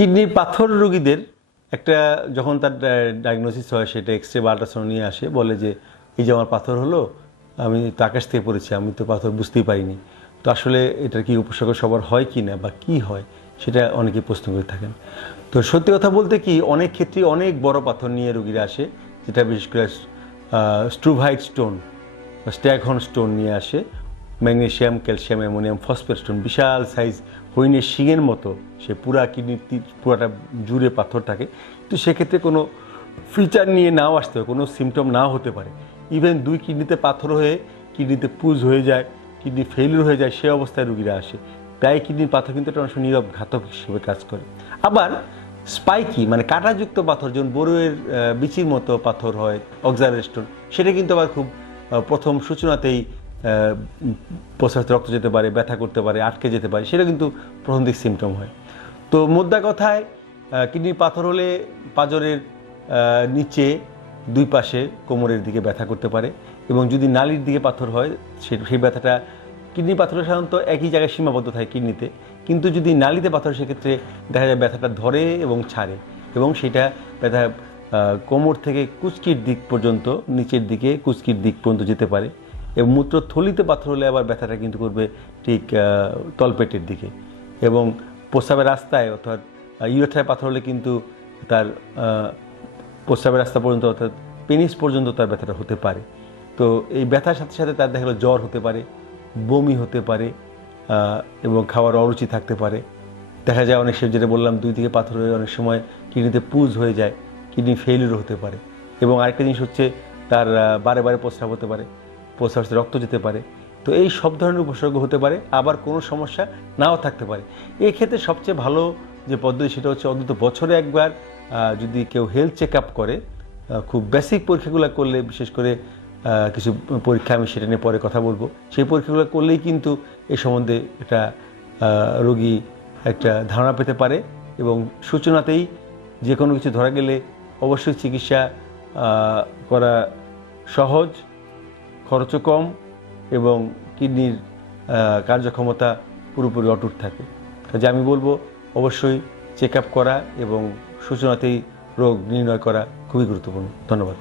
কিডনির পাথর রোগীদের একটা যখন তার ডায়াগনোসিস হয় সেটা এক্স রে বা আল্ট্রাসাউন্ড নিয়ে আসে, বলে যে এই যে আমার পাথর হলো, আমি তো আকাশ থেকে পড়েছি, আমি তো পাথর বুঝতেই পারিনি। তো আসলে এটার কি উপসর্গ সবার হয় কি না বা কি হয় সেটা অনেকেই প্রশ্ন করে থাকেন। তো সত্যি কথা বলতে কি, অনেক ক্ষেত্রে অনেক বড় পাথর নিয়ে রোগীরা আসে, যেটা বিশেষ করে স্ট্রুভাইট স্টোন বা স্ট্যাগহর্ন স্টোন নিয়ে আসে। Magnesium, calcium, ammonium phosphate stone, বিশাল সাইজ হরিণের শিঙের মতো, সে পুরা কিডনির পুরাটা জুড়ে পাথর থাকে। তো সেক্ষেত্রে কোনো ফিচার নিয়ে নাও আসতে হবে, কোনো সিমটম নাও হতে পারে। ইভেন 2 কিডনিতে পাথর হয়ে কিডনিতে পুজ হয়ে যায়, কিডনি ফেলিওর হয়ে যায়, সে অবস্থায় রুগীরা আসে। তাই কিডনির পাথর কিন্তু একটা অনেক সময় নীরব ঘাতক হিসেবে কাজ করে। আবার স্পাইকি মানে কাঁটাযুক্ত পাথর, যেমন বড়ুয়ের বিচির মতো পাথর হয়, অক্সালারি স্টোন, সেটা কিন্তু আবার খুব প্রথম সূচনাতেই প্রস্রাবে রক্ত যেতে পারে, ব্যথা করতে পারে, আটকে যেতে পারে, সেটা কিন্তু প্রথম দিক সিমটম হয়। তো মোদ্দা কথায় কিডনির পাথর হলে পাঁজরের নিচে 2 পাশে কোমরের দিকে ব্যথা করতে পারে, এবং যদি নালির দিকে পাথর হয় সেই ব্যথাটা, কিডনি পাথরে সাধারণত একই জায়গায় সীমাবদ্ধ থাকে কিডনিতে, কিন্তু যদি নালিতে পাথর সেক্ষেত্রে দেখা যায় ব্যথাটা ধরে এবং ছাড়ে, এবং সেটা ব্যথা কোমর থেকে কুচকির দিক পর্যন্ত, নিচের দিকে কুচকির দিক পর্যন্ত যেতে পারে। এবং মূত্রথলিতে পাথর হলে আবার ব্যথাটা কিন্তু করবে ঠিক তলপেটের দিকে, এবং প্রস্রাবের রাস্তায় অর্থাৎ ইউরেথ্রায় পাথর হলে কিন্তু তার প্রস্রাবের রাস্তা পর্যন্ত অর্থাৎ পেনিস পর্যন্ত তার ব্যথাটা হতে পারে। তো এই ব্যথার সাথে সাথে তার দেখা গেলো জ্বর হতে পারে, বমি হতে পারে, এবং খাওয়ার অরুচি থাকতে পারে। দেখা যায় অনেক সময়, যেটা বললাম, 2 দিকে পাথর হয়ে অনেক সময় কিডনিতে পুজ হয়ে যায়, কিডনি ফেলিওর হতে পারে। এবং আরেকটা জিনিস হচ্ছে, তার বারে বারে প্রস্রাব হতে পারে, প্রস্রাব রক্ত যেতে পারে। তো এই সব ধরনের উপসর্গ হতে পারে, আবার কোনো সমস্যা নাও থাকতে পারে। এই ক্ষেত্রে সবচেয়ে ভালো যে পদ্ধতি সেটা হচ্ছে অন্তত বছরে একবার যদি কেউ হেলথ চেক আপ করে, খুব বেসিক পরীক্ষাগুলো করলে, বিশেষ করে কিছু পরীক্ষা আমি সেটা নিয়ে পরে কথা বলবো, সেই পরীক্ষাগুলো করলেই কিন্তু এই সম্বন্ধে একটা রোগী একটা ধারণা পেতে পারে। এবং সূচনাতেই যে কোনো কিছু ধরা গেলে অবশ্যই চিকিৎসা করা সহজ, খরচও কম, এবং কিডনির কার্যক্ষমতা পুরোপুরি অটুট থাকে। কাজে আমি বলবো অবশ্যই চেক আপ করা এবং সূচনাতেই রোগ নির্ণয় করা খুবই গুরুত্বপূর্ণ। ধন্যবাদ।